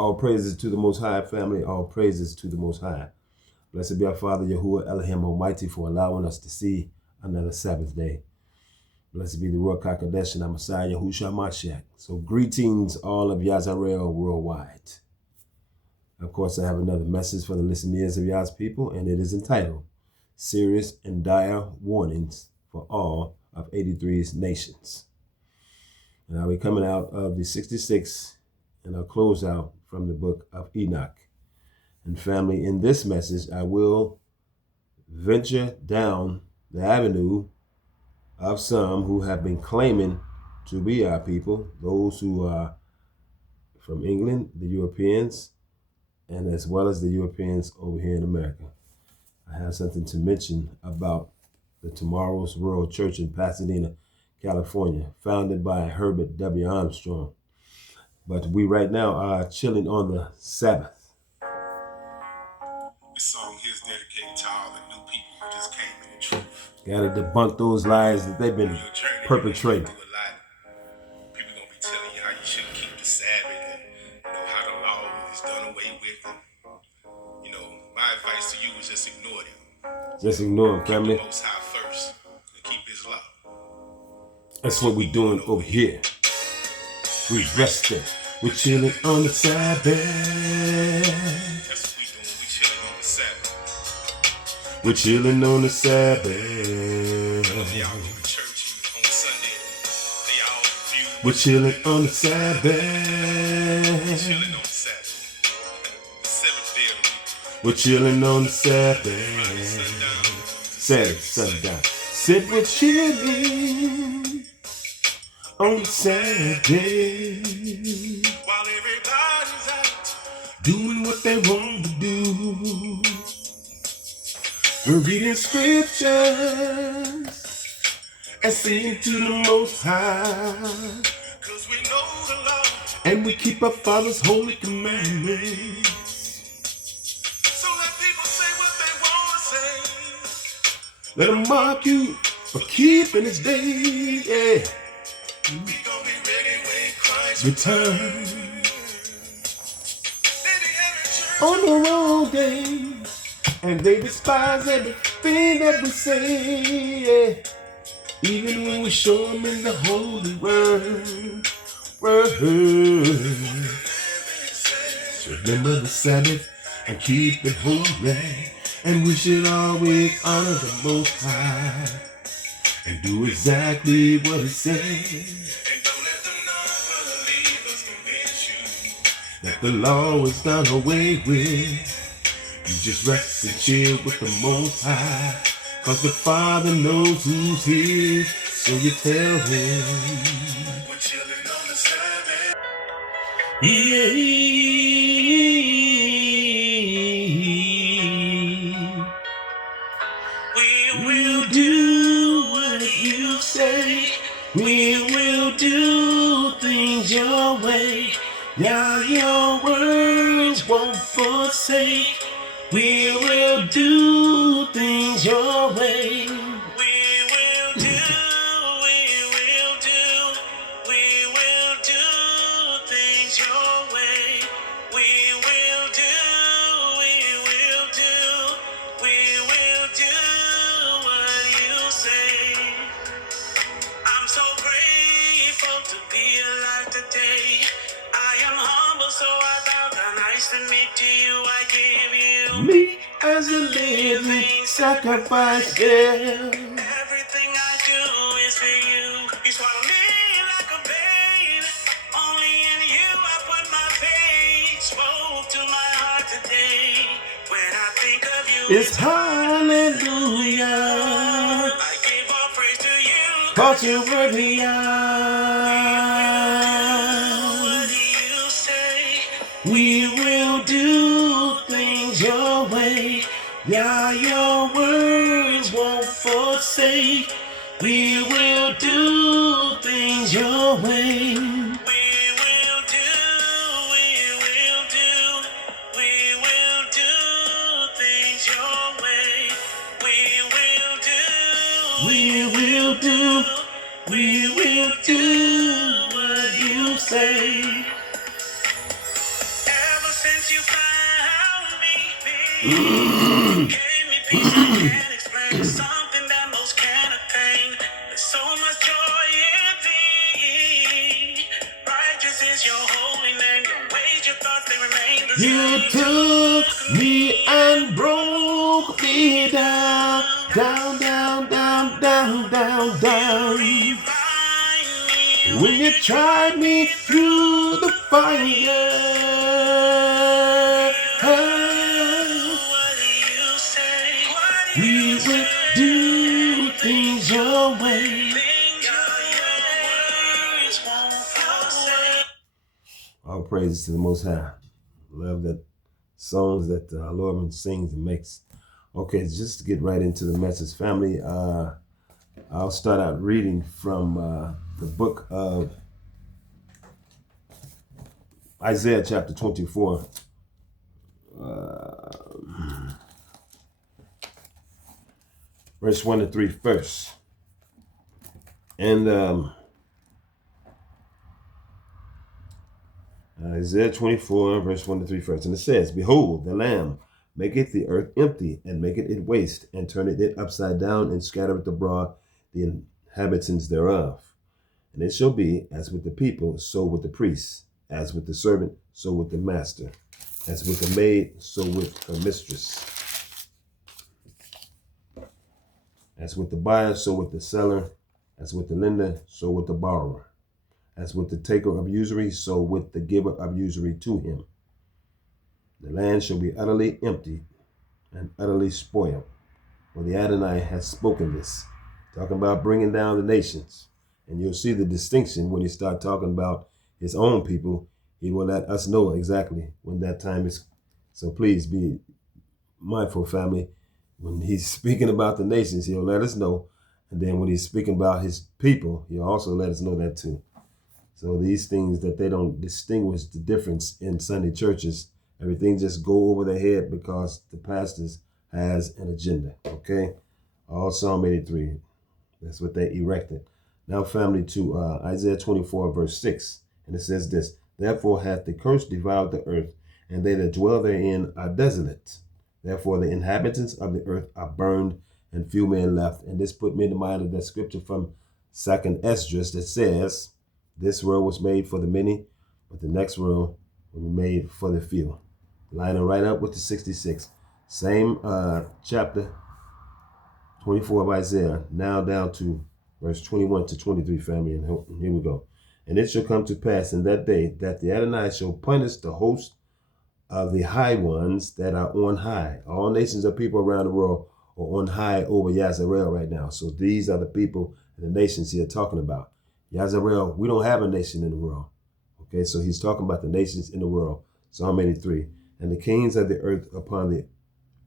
All praises to the Most High, family. All praises to the Most High. Blessed be our Father, Yahuwah Elohim Almighty, for allowing us to see another Sabbath day. Blessed be the Ruach HaKodesh and our Messiah, Yahushua Mashiach. So greetings, all of Yazarel worldwide. Of course, I have another message for the listening ears of Yah's people, and it is entitled, Serious and Dire Warnings for All of 83's Nations. And I'll be coming out of the 66, and I'll close out from the book of Enoch. And family, in this message, I will venture down the avenue of some who have been claiming to be our people, those who are from England, the Europeans, and as well as the Europeans over here in America. I have something to mention about the Tomorrow's World Church in Pasadena, California, founded by Herbert W. Armstrong. But we right now are chilling on the Sabbath. This song here is dedicated to all the new people who just came in the truth. Got to debunk those lies that they've been perpetrating. People gonna be telling you how you shouldn't keep the Sabbath and how the law is done away with. And, my advice to you is just ignore them. Just ignore them, family. Keep the Most High first and keep His law. That's what we're doing over here. We resting. We're chilling on the Sabbath. That's what we doing. We chilling on the Sabbath. We're chilling on the Sabbath. Y'all go to church on Sunday. They all confused. We're chilling on the Sabbath. We're chilling on the Sabbath. The seventh day of the week. We're chilling on the Sabbath. Saturday, sundown. Said we're chilling on the Saturday. While everybody's out doing what they want to do. We're reading scriptures and singing to the Most High. 'cause we know the law. And we keep our Father's holy commandments. So let people say what they want to say. Let them mock you for keeping His day. Yeah. We gon' be ready when Christ Return on the wrong day, and they despise everything that we say. Yeah. Even when we show them in the holy word. Remember the Sabbath and keep it holy. And we should always honor the Most High and do exactly what He says. And don't let the non-believers convince you That the law is done away with. You just rest and chill with the Most High, 'cause the Father knows who's His, so you tell Him. we're chilling on the Sabbath. Yeah. We We'll do what you say. We will do things your way. Yeah, your words won't forsake. We will do things your way. things your way. We will do what you say. I'm so grateful to be alive today. I am humble, so I bow down. Nice to meet you. I give you Me as a living sacrifice, yeah. everything I do is for you. You swallow me like a babe. Only in you I put my faith. Spoke to my heart today. When I think of you, It's hallelujah. I give all praise to you. 'Cause you're worthy, What do you say? we will do things your way. Yeah, your words won't forsake. We will do things your way. We will do things your way. We will do what you say. you found me. Gave me peace I can't explain. Something that most can't attain. There's so much joy in thee. Righteous is your holy name. Your ways, your thoughts, they remain the same. You took me and broke me down, down, down, down, down, down, down. When you tried me through the fire, we would do things your way. All praises to the Most High. Love that songs that our Lord sings and makes. Okay, just to get right into the message, family. I'll start out reading from the book of Isaiah chapter 24. Verse 1 to 3 first. And Isaiah 24, verse 1 to 3 first. And it says, Behold, the Lamb maketh the earth empty, and maketh it waste, and turneth it upside down, and scattereth abroad the inhabitants thereof. And it shall be, as with the people, so with the priests, as with the servant, so with the master, as with the maid, so with her mistress, as with the buyer, so with the seller, as with the lender, so with the borrower, as with the taker of usury, so with the giver of usury to him. The land shall be utterly empty and utterly spoiled. For the Adonai has spoken this, talking about bringing down the nations. And you'll see the distinction when he starts talking about his own people. He will let us know exactly when that time is. So please be mindful, family. When he's speaking about the nations, he'll let us know. And then when he's speaking about his people, he'll also let us know that too. So these things that they don't distinguish the difference in Sunday churches, everything just go over their head because the pastors has an agenda, okay? All Psalm 83, that's what they erected. Now, family, to Isaiah 24, verse 6, and it says this, Therefore hath the curse devoured the earth, and they that dwell therein are desolate. Therefore the inhabitants of the earth are burned, and few men left. And this put me in the mind of that scripture from 2nd Esdras that says, This world was made for the many, but the next world will be made for the few. Lining right up with the 66. Same chapter 24 of Isaiah, now down to verse 21 to 23, family, and here we go. And it shall come to pass in that day that the Adonai shall punish the host of the high ones that are on high. All nations of people around the world are on high over Yazarel right now. So these are the people and the nations he is talking about. Yazarel, we don't have a nation in the world. Okay, so he's talking about the nations in the world. Psalm 83. And the kings of the earth upon the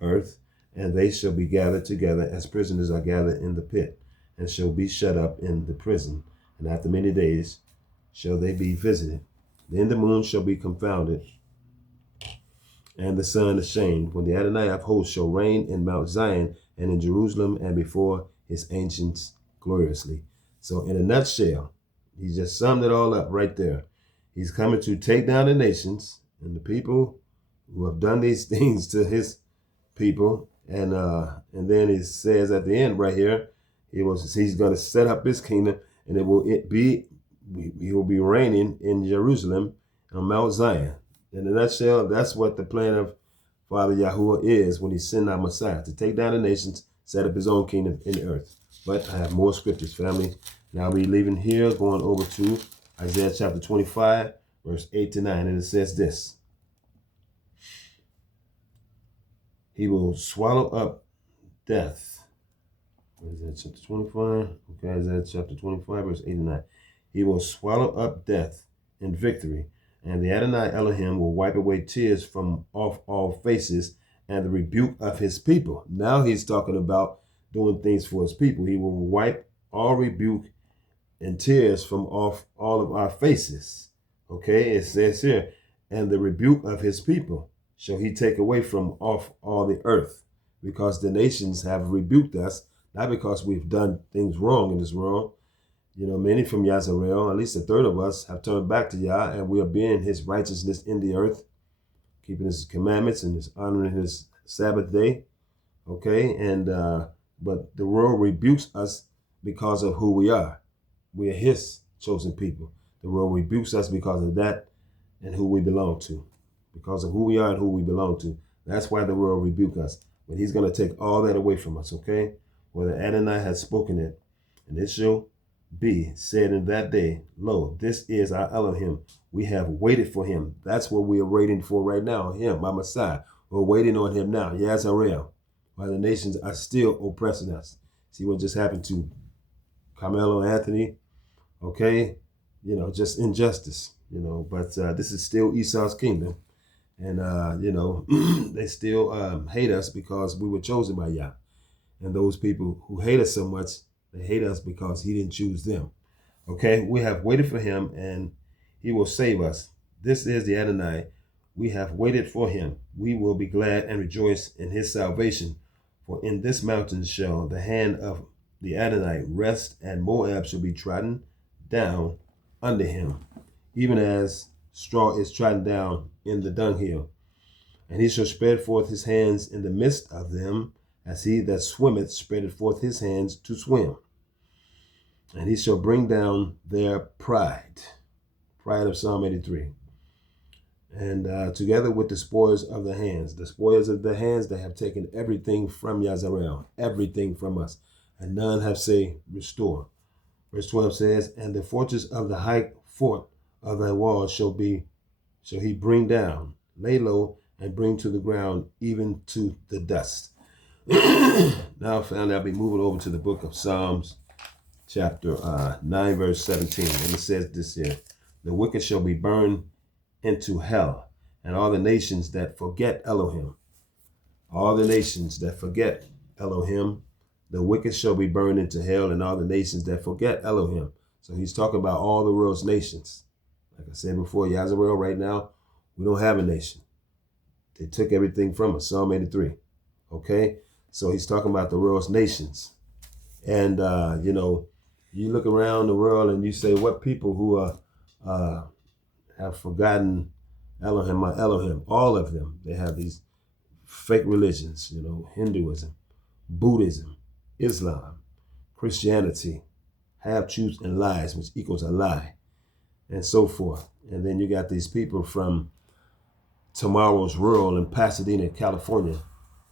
earth, and they shall be gathered together as prisoners are gathered in the pit, and shall be shut up in the prison. And after many days shall they be visited. Then the moon shall be confounded, and the sun ashamed, when the Adonai of hosts shall reign in Mount Zion and in Jerusalem and before his ancients gloriously. So in a nutshell, he just summed it all up right there. He's coming to take down the nations and the people who have done these things to his people. And then he says at the end right here, he's going to set up his kingdom, and he will be reigning in Jerusalem on Mount Zion. In a nutshell, that's what the plan of Father Yahuwah is when he sent our Messiah, to take down the nations, set up his own kingdom in the earth. But I have more scriptures, family. Now we're leaving here, going over to Isaiah chapter 25, verse 8 to 9. And it says this. He will swallow up death. Isaiah chapter 25. Okay, Isaiah chapter 25, verse 8 and 9. He will swallow up death in victory, and the Adonai Elohim will wipe away tears from off all faces and the rebuke of his people. Now he's talking about doing things for his people. He will wipe all rebuke and tears from off all of our faces. Okay, it says here, and the rebuke of his people shall he take away from off all the earth, because the nations have rebuked us, not because we've done things wrong in this world. You know, many from Yazarel, at least a third of us, have turned back to Yah, and we are being his righteousness in the earth. keeping his commandments and his honoring his Sabbath day. Okay, and but the world rebukes us because of who we are. We are his chosen people. The world rebukes us because of that and who we belong to. Because of who we are and who we belong to. That's why the world rebukes us. But he's going to take all that away from us, okay? Whether Adonai has spoken it, and it shall be said in that day, lo, this is our Elohim. We have waited for him. That's what we are waiting for right now, him, our Messiah. We're waiting on him now, Yazarel, while the nations are still oppressing us. See what just happened to Carmelo Anthony, okay? You know, just injustice, you know, but this is still Esau's kingdom. And, you know, they still hate us because we were chosen by Yah. And those people who hate us so much, they hate us because he didn't choose them. Okay, we have waited for him and he will save us. This is the Adonai. We have waited for him. We will be glad and rejoice in his salvation. For in this mountain shall the hand of the Adonai rest, and Moab shall be trodden down under him, even as straw is trodden down in the dunghill. And he shall spread forth his hands in the midst of them, as he that swimmeth spreadeth forth his hands to swim. And he shall bring down their pride of Psalm 83. And together with the spoils of the hands, they have taken everything from Yazarel, everything from us, and none have say, restore. Verse 12 says, and the fortress of the high fort of thy walls shall he bring down, lay low, and bring to the ground, even to the dust. Now, family, I'll be moving over to the book of Psalms, chapter 9, verse 17. And it says this here, the wicked shall be burned into hell, and all the nations that forget Elohim. All the nations that forget Elohim, the wicked shall be burned into hell, and all the nations that forget Elohim. So he's talking about all the world's nations. Like I said before, Yazarel, right now, we don't have a nation. They took everything from us, Psalm 83. Okay? So he's talking about the world's nations. And, you know, you look around the world and you say, what people who have forgotten Elohim, my Elohim, all of them, they have these fake religions, you know, Hinduism, Buddhism, Islam, Christianity, half-truths and lies, which equals a lie, and so forth. And then you got these people from Tomorrow's World in Pasadena, California,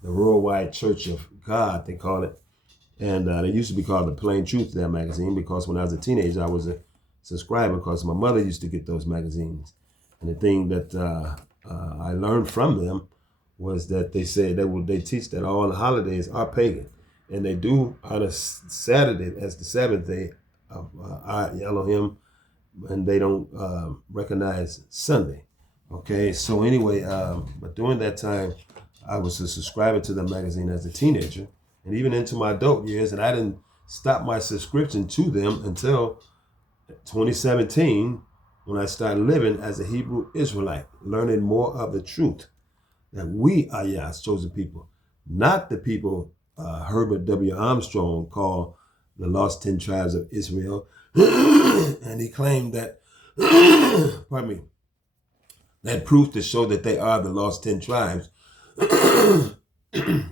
the Worldwide Church of God, they call it. And they used to be called the Plain Truth, that magazine, because when I was a teenager, I was a subscriber because my mother used to get those magazines. And the thing that I learned from them was that they said they teach that all the holidays are pagan. And they do on a Saturday as the seventh day of Elohim, and they don't recognize Sunday. Okay, so anyway, but during that time, I was a subscriber to the magazine as a teenager, and even into my adult years, and I didn't stop my subscription to them until 2017, when I started living as a Hebrew Israelite, learning more of the truth that we are Yah's chosen people, not the people Herbert W. Armstrong called the lost 10 tribes of Israel. And he claimed that, pardon me, that proof to show that they are the lost 10 tribes.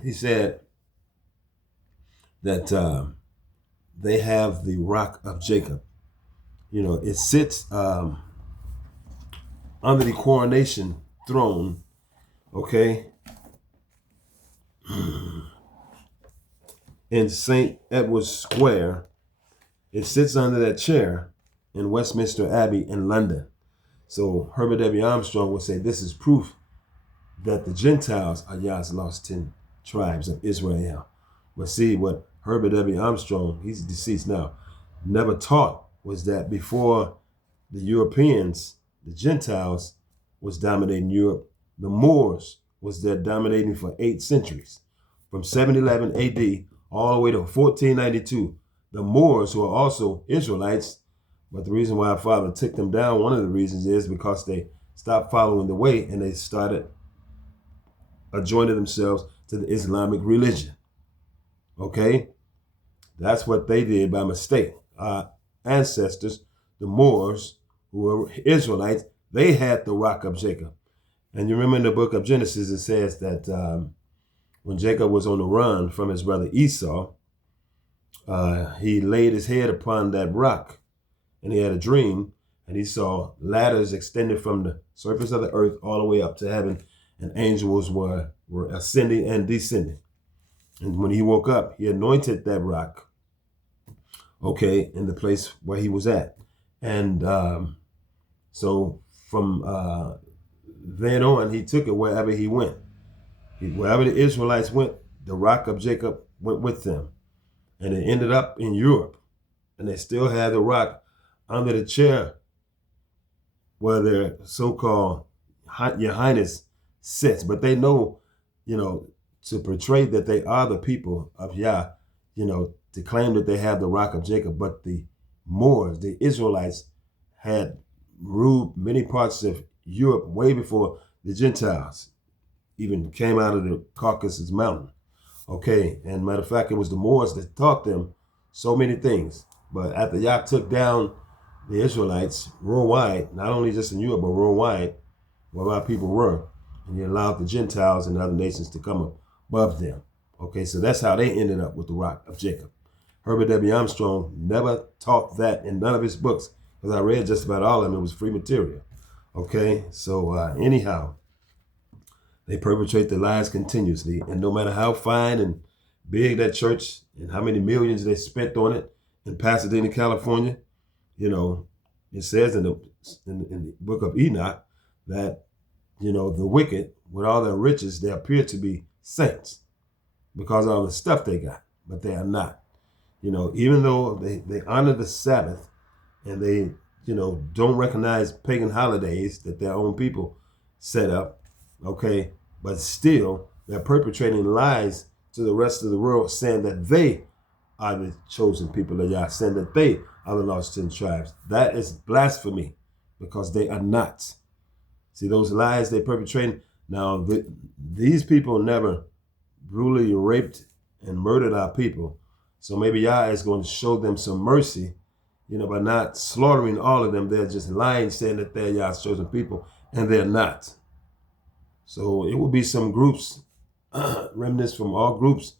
He said that they have the rock of Jacob. You know, it sits under the coronation throne, okay, in St. Edward's Square. It sits under that chair in Westminster Abbey in London. So Herbert W. Armstrong would say this is proof that the Gentiles are Yah's lost 10 tribes of Israel. But see, what Herbert W. Armstrong, he's deceased now, never taught was that before the Europeans, the Gentiles, was dominating Europe, the Moors was there dominating for 8 centuries. From 711 AD all the way to 1492, the Moors, who are also Israelites, but the reason why our Father took them down, one of the reasons is because they stopped following the way and they started adjoining themselves to the Islamic religion. Okay? That's what they did by mistake. Our ancestors, the Moors, who were Israelites, they had the rock of Jacob. And you remember in the book of Genesis, it says that when Jacob was on the run from his brother Esau, he laid his head upon that rock, and he had a dream, and he saw ladders extended from the surface of the earth all the way up to heaven, and angels were ascending and descending. And when he woke up, he anointed that rock, okay, in the place where he was at. And so from then on, he took it wherever he went. Wherever the Israelites went, the rock of Jacob went with them. And it ended up in Europe. And they still had the rock under the chair where their so-called Your Highness sits. But they know, to portray that they are the people of Yah, to claim that they have the rock of Jacob. But the Moors, the Israelites, had ruled many parts of Europe way before the Gentiles even came out of the Caucasus Mountain. Okay, and matter of fact, it was the Moors that taught them so many things. But after Yah took down the Israelites worldwide, not only just in Europe, but worldwide, where our people were, and he allowed the Gentiles and other nations to come above them. Okay, so that's how they ended up with the rock of Jacob. Herbert W. Armstrong never taught that in none of his books, because I read just about all of them. It was free material. Okay, so anyhow, they perpetrate the lies continuously, and no matter how fine and big that church and how many millions they spent on it in Pasadena, California, it says in the book of Enoch that, the wicked, with all their riches, they appear to be saints because of all the stuff they got, but they are not. Even though they honor the Sabbath and they, don't recognize pagan holidays that their own people set up, okay, but still they're perpetrating lies to the rest of the world, saying that they are the chosen people of Yah, saying that they are the lost 10 tribes. That is blasphemy, because they are not. See, those lies they perpetrate. Now, these people never brutally raped and murdered our people. So maybe Yah is going to show them some mercy, by not slaughtering all of them. They're just lying, saying that they're Yah's chosen people, and they're not. So it will be some groups, remnants from all groups,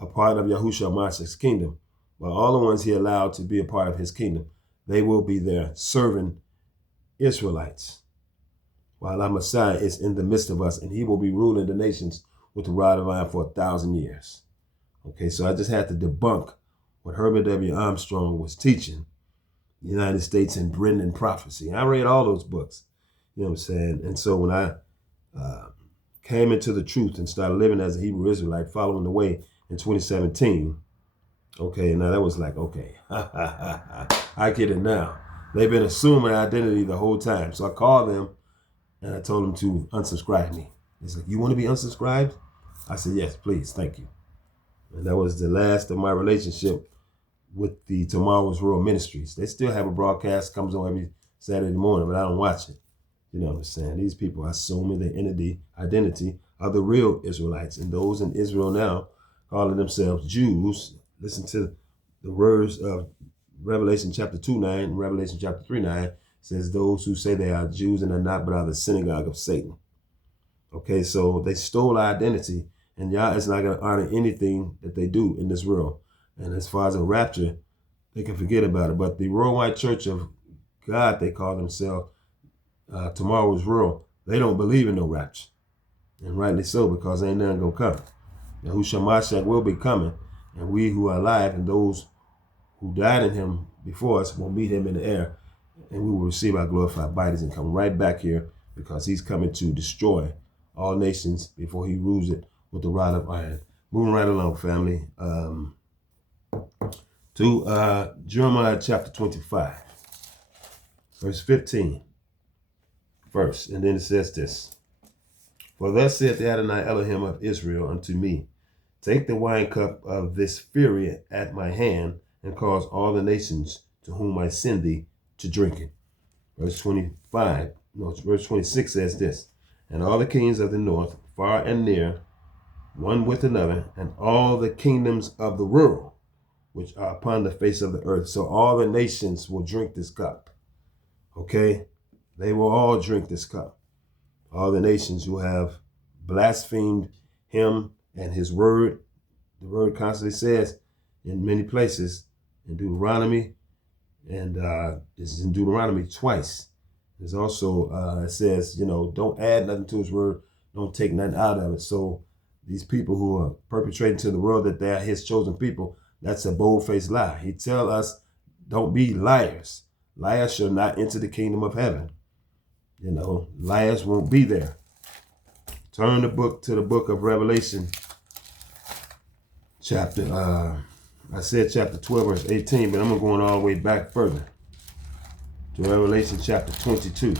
a part of Yahushua Mashiach's kingdom. But all the ones he allowed to be a part of his kingdom, they will be there serving Israelites, while our Messiah is in the midst of us, and he will be ruling the nations with the rod of iron for 1,000 years. Okay, so I just had to debunk what Herbert W. Armstrong was teaching, the United States and Britain and prophecy. I read all those books, you know what I'm saying? And so when I came into the truth and started living as a Hebrew Israelite, following the way in 2017, okay, now that was like, okay, I get it now. They've been assuming identity the whole time. So I called them and I told them to unsubscribe me. It's like, you want to be unsubscribed? I said, yes, please, thank you. And that was the last of my relationship with the Tomorrow's World Ministries. They still have a broadcast, comes on every Saturday morning, but I don't watch it. You know what I'm saying? These people are assuming the identity of the real Israelites, and those in Israel now calling themselves Jews. Listen to the words of Revelation chapter 2:9 and Revelation chapter 3:9 says, those who say they are Jews and are not, but are the synagogue of Satan. Okay, so they stole our identity, and Yah is not going to honor anything that they do in this world. And as far as a rapture, they can forget about it. But the Worldwide Church of God, they call themselves, Tomorrow's World, they don't believe in no rapture. And rightly so, because ain't nothing going to come. Yahushua Mashiach will be coming, and we who are alive and those who died in him before us will meet him in the air, and we will receive our glorified bodies and come right back here, because he's coming to destroy all nations before he rules it with the rod of iron. Moving right along, family, to Jeremiah chapter 25, verse 15. First, and then it says this: for thus saith the Adonai Elohim of Israel unto me, take the wine cup of this fury at my hand, and cause all the nations to whom I send thee to drink it. Verse 26 says this: and all the kings of the north, far and near, one with another, and all the kingdoms of the world, which are upon the face of the earth. So all the nations will drink this cup. Okay? They will all drink this cup. all the nations who have blasphemed him and his word. The word constantly says in many places in Deuteronomy, and it's in Deuteronomy twice. There's also, it says, don't add nothing to his word, don't take nothing out of it. So these people who are perpetrating to the world that they are his chosen people, that's a bold-faced lie. He tell us, don't be liars. Liars shall not enter the kingdom of heaven. Liars won't be there. Turn the book to the book of Revelation, I said chapter 12, verse 18, but I'm going all the way back further to Revelation chapter 22.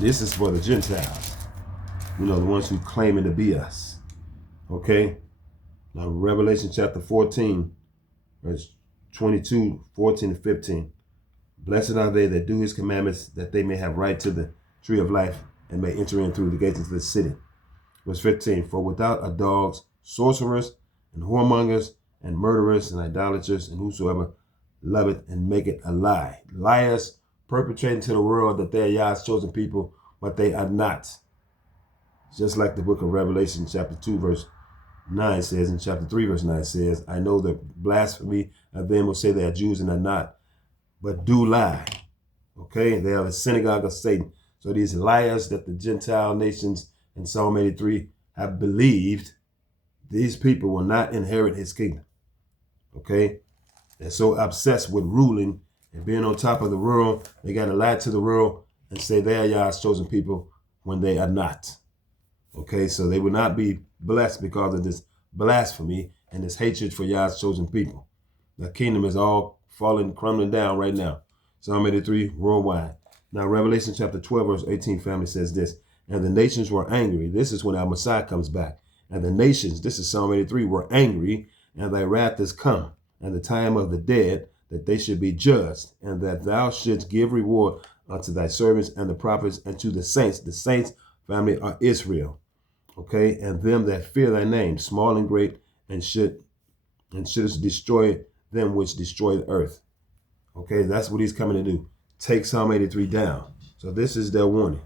This is for the Gentiles, the ones who claiming to be us. Okay? Now, Revelation chapter 14, verse 22, 14 and 15. Blessed are they that do his commandments, that they may have right to the tree of life and may enter in through the gates into the city. Verse 15, for without are dogs, sorcerers, and whoremongers, and murderers, and idolaters, and whosoever loveth and maketh a lie. Liars perpetrating to the world that they are Yah's chosen people, but they are not. Just like the book of Revelation, chapter 2, verse 9 says, and chapter 3, verse 9 says, I know the blasphemy of them will say they are Jews and are not, but do lie. Okay? They are the synagogue of Satan. So these liars that the Gentile nations in Psalm 83 have believed, these people will not inherit his kingdom. Okay? They're so obsessed with ruling and being on top of the world, they got to lie to the world and say they are Yah's chosen people when they are not. Okay? So they will not be blessed because of this blasphemy and this hatred for Yah's chosen people. The kingdom is all falling, crumbling down right now. Psalm 83 worldwide. Now, Revelation chapter 12, verse 18, family says this, and the nations were angry. This is when our Messiah comes back. And the nations, this is Psalm 83, were angry, and thy wrath is come, and the time of the dead, that they should be judged, and that thou shouldst give reward unto thy servants and the prophets and to the saints. The saints, family, are Israel. Okay, and them that fear thy name, small and great, and shouldst destroy them which destroy the earth. Okay, that's what he's coming to do. Take Psalm 83 down. So this is their warning.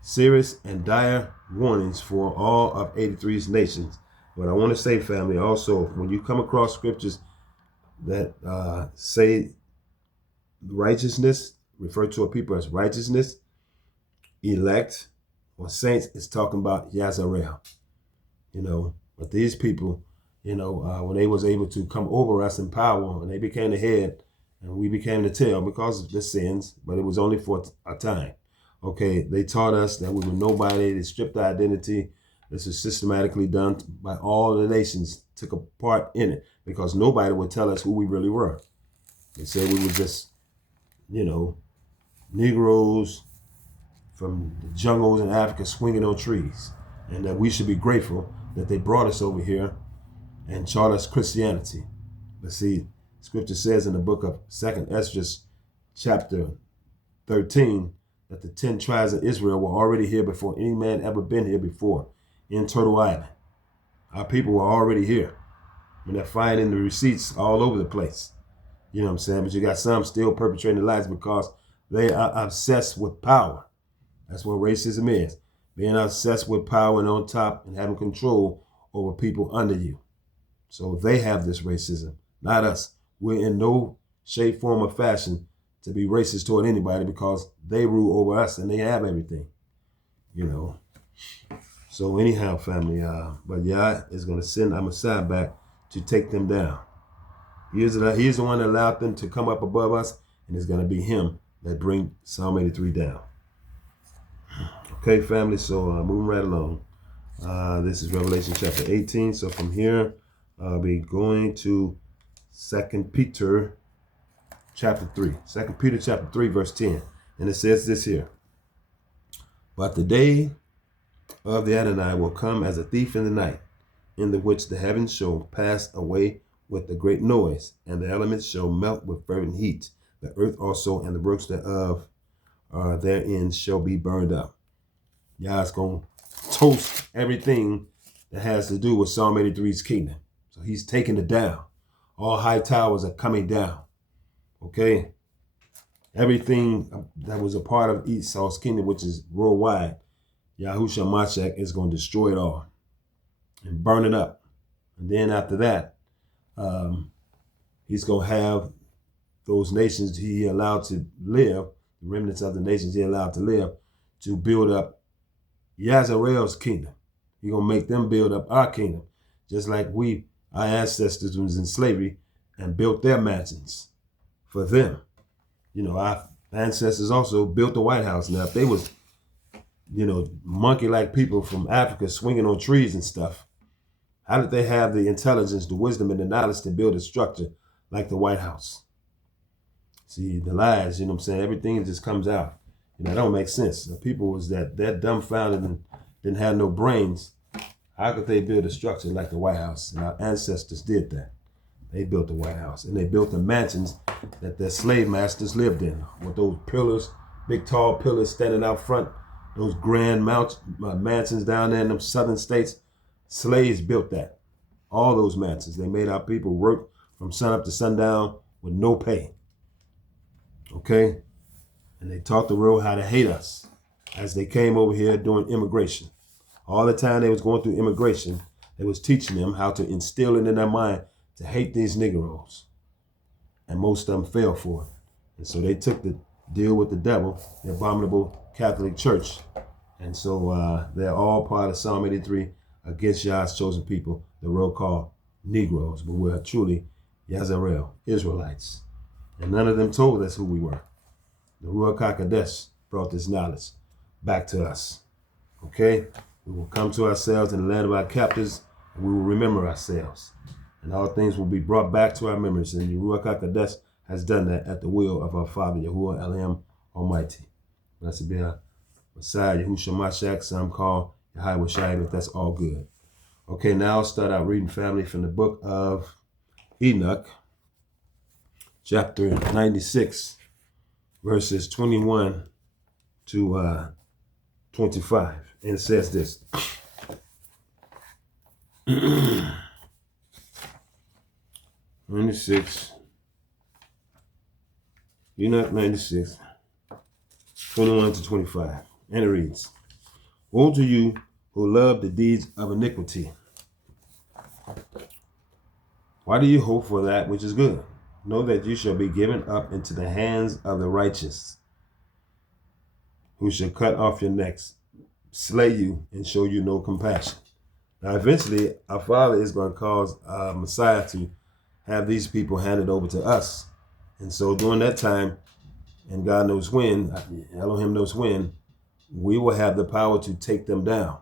Serious and dire warnings for all of 83's nations. But I want to say, family, also, when you come across scriptures that say righteousness, refer to a people as righteousness, elect, or saints, it's talking about Yazarel. But these people, when they was able to come over us in power and they became the head and we became the tail because of the sins, but it was only for a time. Okay, they taught us that we were nobody. They stripped our identity. This is systematically done by all the nations, took a part in it because nobody would tell us who we really were. They said we were just, Negroes from the jungles in Africa swinging on trees, and that we should be grateful that they brought us over here and taught us Christianity. But see, Scripture says in the book of 2nd Esdras, chapter 13, that the 10 tribes of Israel were already here before any man ever been here before in Turtle Island. Our people were already here. And they're finding the receipts all over the place. You know what I'm saying? But you got some still perpetrating lies because they are obsessed with power. That's what racism is. Being obsessed with power and on top and having control over people under you. So they have this racism, not us. We're in no shape, form, or fashion to be racist toward anybody because they rule over us and they have everything, So anyhow, family, but Yah is going to send our Messiah back to take them down. He's the one that allowed them to come up above us, and it's going to be him that bring Psalm 83 down. Okay, family, so moving right along. This is Revelation chapter 18. So from here, I'll be going to 2 Peter chapter 3. 2 Peter chapter 3, verse 10. And it says this here. But the day of the Adonai will come as a thief in the night, in the which the heavens shall pass away with a great noise, and the elements shall melt with fervent heat. The earth also and the works thereof therein shall be burned up. Yah's going to toast everything that has to do with Psalm 83's kingdom. So he's taking it down. All high towers are coming down. Okay? Everything that was a part of Esau's kingdom, which is worldwide, Yahushua Mashiach is going to destroy it all and burn it up. And then after that, he's going to have those nations he allowed to live, the remnants of the nations he allowed to live, to build up Yazarel's kingdom. He's going to make them build up our kingdom, just like our ancestors was in slavery and built their mansions for them. Our ancestors also built the White House. Now, if they was, monkey-like people from Africa swinging on trees and stuff, how did they have the intelligence, the wisdom, and the knowledge to build a structure like the White House? See, the lies, everything just comes out. That don't make sense. The people was that dumbfounded and didn't have no brains. How could they build a structure like the White House? And our ancestors did that. They built the White House, and they built the mansions that their slave masters lived in, with those pillars, big tall pillars standing out front, those grand mansions down there in them southern states. Slaves built that. All those mansions. They made our people work from sun up to sundown with no pay. Okay? And they taught the world how to hate us as they came over here doing immigration. All the time they was going through immigration, they was teaching them how to instill it in their mind to hate these Negroes. And most of them fell for it. And so they took the deal with the devil, the abominable Catholic Church. And so they're all part of Psalm 83 against Yah's chosen people, the world called Negroes, but we're truly Yazarel, Israelites. And none of them told us who we were. The Ruach HaKodesh brought this knowledge back to us. Okay? We will come to ourselves in the land of our captors, and we will remember ourselves. And all things will be brought back to our memories. And the Ruach HaKodesh has done that at the will of our Father, Yahuwah Elohim Almighty. Blessed be our Messiah, Yahushua Mashiach, some call Yahweh Shai, but that's all good. Okay, now I'll start out reading, family, from the book of Enoch, chapter 96, verses 21 to 25. And it says this. 96, Enoch 96, 21 to 25. And it reads, Woe to you who love the deeds of iniquity. Why do you hope for that which is good? Know that you shall be given up into the hands of the righteous, who shall cut off your necks, slay you, and show you no compassion. Now, eventually, our Father is going to cause Messiah to have these people handed over to us. And so during that time, and God knows when, Elohim knows when, we will have the power to take them down.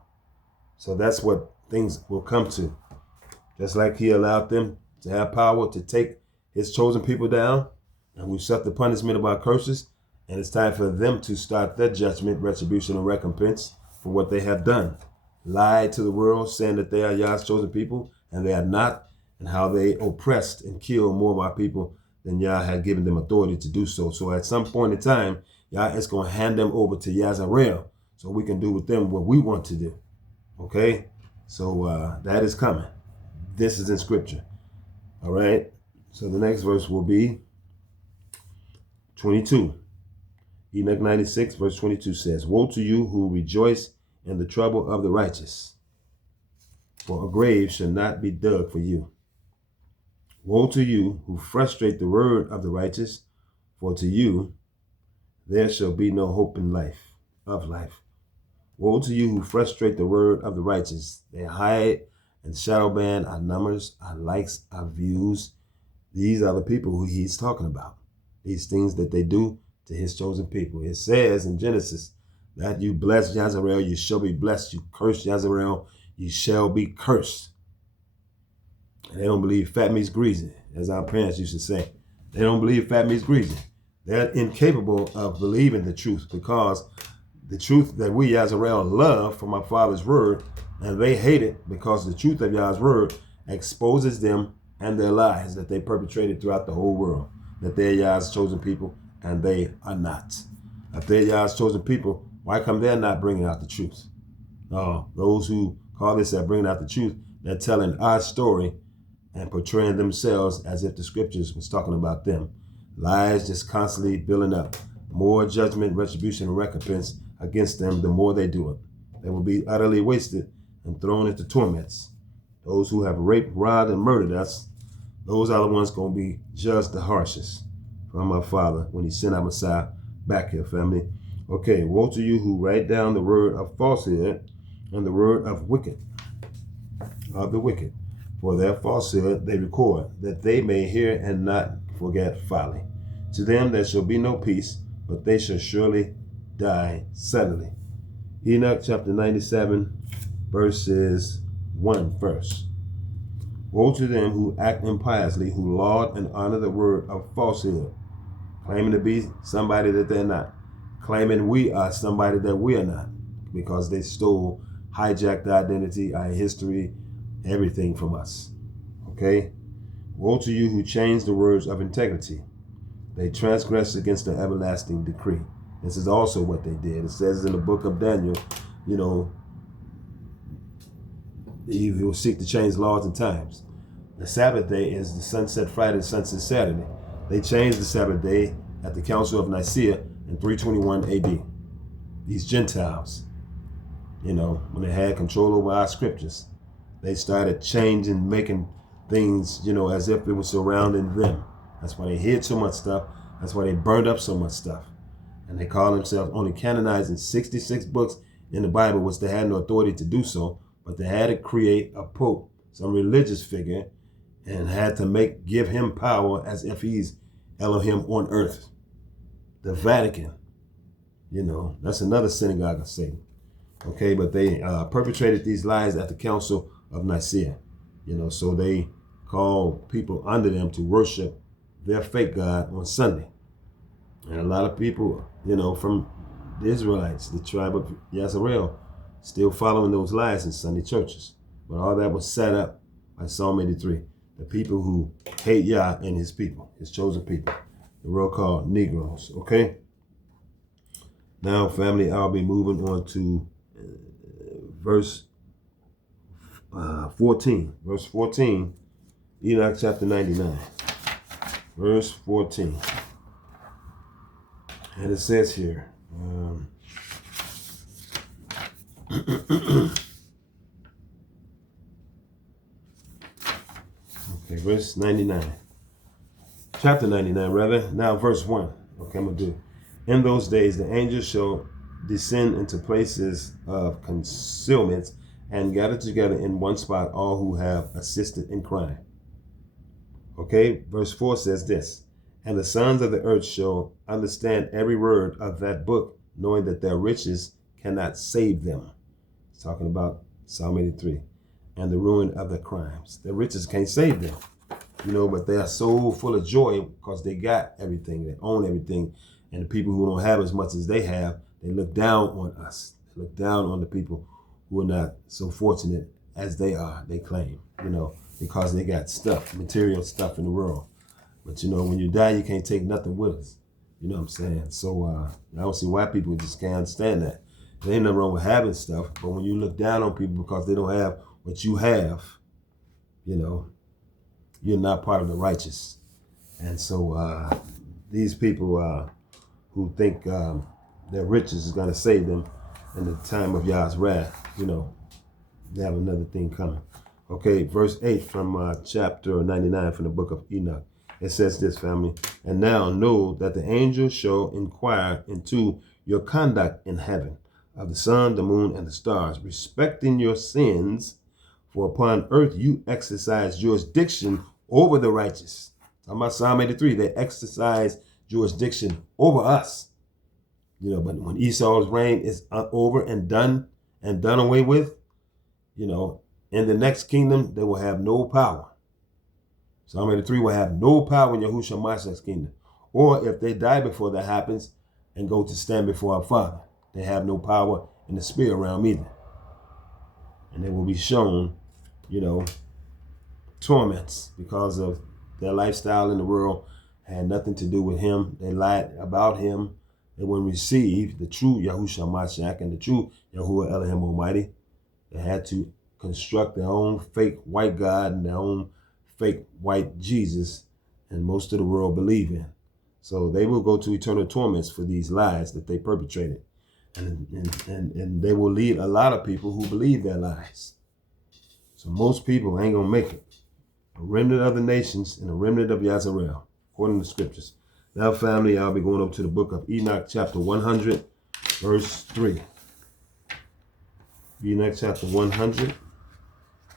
So that's what things will come to. Just like he allowed them to have power to take his chosen people down, and we suffer the punishment of our curses, and it's time for them to start their judgment, retribution, and recompense for what they have done. Lied to the world, saying that they are Yah's chosen people, and they are not, and how they oppressed and killed more of our people than Yah had given them authority to do so. So at some point in time, Yah is going to hand them over to Yazarel, so we can do with them what we want to do. Okay? So that is coming. This is in Scripture. All right? So the next verse will be 22. Enoch 96, verse 22 says, Woe to you who rejoice in the trouble of the righteous, for a grave shall not be dug for you. Woe to you who frustrate the word of the righteous, for to you there shall be no hope in life, of life. Woe to you who frustrate the word of the righteous. They hide and shadow ban our numbers, our likes, our views. These are the people who he's talking about. These things that they do to his chosen people. It says in Genesis that you bless Yazarel, you shall be blessed. You curse Yazarel, you shall be cursed. And they don't believe fat meat's greasy, as our parents used to say. They don't believe fat meat's greasy. They're incapable of believing the truth, because the truth that we Yazarel love from our Father's word, and they hate it because the truth of Yah's word exposes them and their lies that they perpetrated throughout the whole world, that they're Yah's chosen people and they are not. If they're Yah's chosen people, why come they're not bringing out the truth? No, those who call themselves bringing out the truth, they're telling our story and portraying themselves as if the scriptures was talking about them. Lies just constantly building up. More judgment, retribution, and recompense against them the more they do it. They will be utterly wasted and thrown into torments. Those who have raped, robbed, and murdered us, those are the ones going to be judged the harshest from our Father when he sent our Messiah back here, family. Okay, woe to you who write down the word of falsehood and the word of the wicked. For their falsehood they record, that they may hear and not forget folly. To them there shall be no peace, but they shall surely die suddenly. Enoch chapter 97, verses 1 first. Woe to them who act impiously, who laud and honor the word of falsehood, claiming to be somebody that they're not, claiming we are somebody that we are not, because they stole, hijacked our identity, our history, everything from us. Okay? Woe to you who change the words of integrity. They transgress against the everlasting decree. This is also what they did. It says in the book of Daniel, you know, he will seek to change laws and times. The Sabbath day is the sunset Friday, sunset Saturday. They changed the Sabbath day at the Council of Nicaea in 321 AD. These Gentiles, you know, when they had control over our scriptures, they started changing, making things, you know, as if it was surrounding them. That's why they hid so much stuff. That's why they burned up so much stuff. And they call themselves only canonizing 66 books in the Bible, which they had no authority to do so, but they had to create a pope, some religious figure, and had to give him power as if he's Elohim on earth. The Vatican, you know, that's another synagogue of Satan. Okay, but they perpetrated these lies at the Council of Nicaea, you know, so they called people under them to worship their fake God on Sunday. And a lot of people, you know, from the Israelites, the tribe of Yisrael, still following those lies in Sunday churches. But all that was set up by Psalm 83. The people who hate Yah and his people, his chosen people. The world called Negroes, okay? Now, family, I'll be moving on to verse 14. Verse 14, Enoch chapter 99. Verse 14. And it says here, okay, verse 99. Chapter 99, rather. Now, verse 1. Okay, I'm going to do. In those days, the angels shall descend into places of concealment and gather together in one spot all who have assisted in crime. Okay, verse 4 says this. And the sons of the earth shall understand every word of that book, knowing that their riches cannot save them. It's talking about Psalm 83. And the ruin of their crimes. Their riches can't save them. You know, but they are so full of joy because they got everything. They own everything. And the people who don't have as much as they have, they look down on us. They look down on the people who are not so fortunate as they are, they claim, you know, because they got stuff, material stuff in the world. But, you know, when you die, you can't take nothing with us. You know what I'm saying? So I don't see why people just can't understand that. There ain't nothing wrong with having stuff, but when you look down on people because they don't have what you have, you know, you're not part of the righteous. And so these people who think their riches is going to save them in the time of Yah's wrath, you know, they have another thing coming. Okay, verse 8 from chapter 99 from the book of Enoch. It says this, family. And now know that the angels shall inquire into your conduct in heaven, of the sun, the moon, and the stars, respecting your sins, for upon earth you exercise jurisdiction over the righteous. Talking about Psalm 83, they exercise jurisdiction over us. You know, but when Esau's reign is over and done away with, you know, in the next kingdom, they will have no power. Psalm 83 will have no power in Yahushua Mashiach's kingdom. Or if they die before that happens and go to stand before our Father, they have no power in the spirit realm either. And they will be shown, you know, torments because of their lifestyle in the world had nothing to do with him. They lied about him. They wouldn't receive the true Yahushua Mashiach and the true Yahuwah Elohim Almighty. They had to construct their own fake white God and their own fake white Jesus, and most of the world believe in. So they will go to eternal torments for these lies that they perpetrated. And they will lead a lot of people who believe their lies. So most people ain't going to make it. A remnant of the nations and a remnant of Yazarel, according to the scriptures. Now, family, I'll be going over to the book of Enoch, chapter 100, verse 3. Enoch, chapter 100,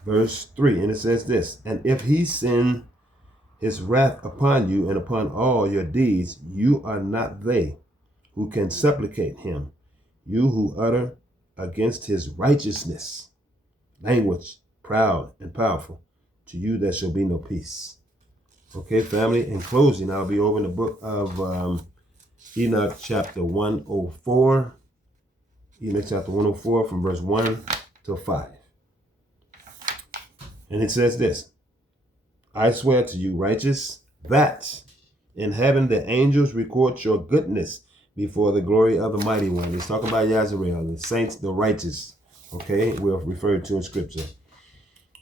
verse 3. And it says this, and if he send his wrath upon you and upon all your deeds, you are not they who can supplicate him, you who utter against his righteousness, language proud and powerful. To you there shall be no peace. Okay, family, in closing, I'll be over in the book of Enoch chapter 104. Enoch chapter 104 from verse 1 to 5. And it says this, I swear to you, righteous, that in heaven the angels record your goodness before the glory of the mighty one. It's talking about Yazarel, the saints, the righteous. Okay, we're referred to in scripture.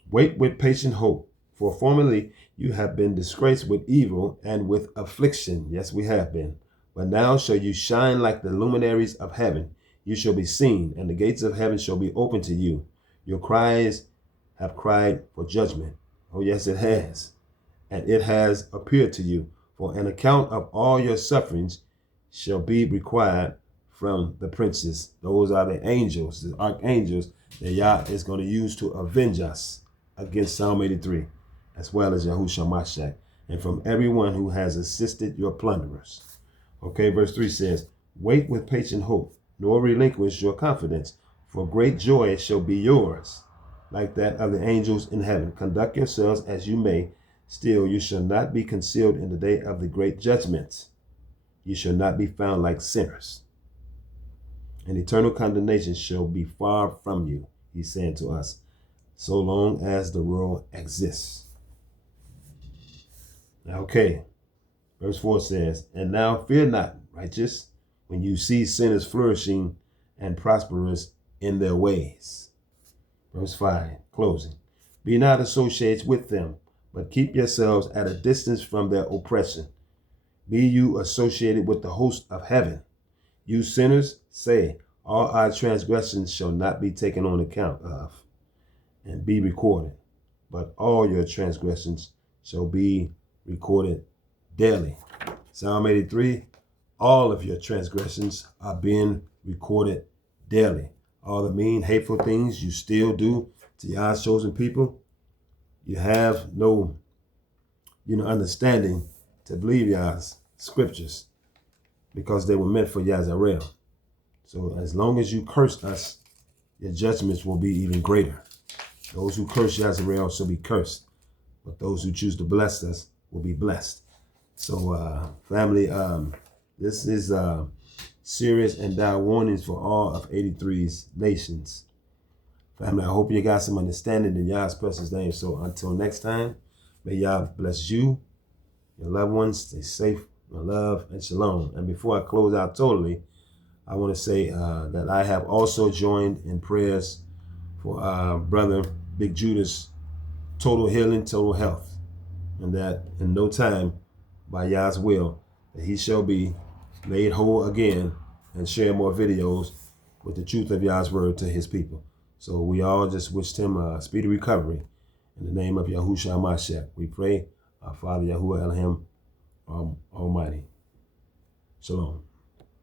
Wait with patient hope, for formerly you have been disgraced with evil and with affliction. Yes, we have been. But now shall you shine like the luminaries of heaven. You shall be seen, and the gates of heaven shall be open to you. Your cries have cried for judgment. Oh, yes, it has. And it has appeared to you. For an account of all your sufferings shall be required from the princes. Those are the angels, the archangels that Yah is going to use to avenge us against Psalm 83, as well as Yahushua Mashiach, and from everyone who has assisted your plunderers. Okay, verse 3 says, wait with patient hope, nor relinquish your confidence, for great joy shall be yours, like that of the angels in heaven. Conduct yourselves as you may, still you shall not be concealed in the day of the great judgment. You shall not be found like sinners, and eternal condemnation shall be far from you, he's saying to us, so long as the world exists. Okay, verse 4 says, and now fear not, righteous, when you see sinners flourishing and prosperous in their ways. Verse 5, closing. Be not associates with them, but keep yourselves at a distance from their oppression. Be you associated with the host of heaven. You sinners, say, all our transgressions shall not be taken on account of and be recorded, but all your transgressions shall be recorded daily. Psalm 83, all of your transgressions are being recorded daily. All the mean, hateful things you still do to Yah's chosen people, you have no understanding to believe Yah's scriptures, because they were meant for Yazarel. So as long as you curse us, your judgments will be even greater. Those who curse Yazarel shall be cursed, but those who choose to bless us will be blessed. So, family, this is serious and dire warnings for all of 83's nations. Family, I hope you got some understanding in Yah's precious name. So until next time, may Yah bless you, your loved ones, stay safe, my love, and shalom. And before I close out totally, I want to say that I have also joined in prayers for brother Big Judah's total healing, total health, and that in no time, by Yah's will, that he shall be made whole again and share more videos with the truth of Yah's word to his people. So we all just wished him a speedy recovery. In the name of Yahushua Mashiach, we pray, our Father Yahuwah Elohim Almighty. Shalom.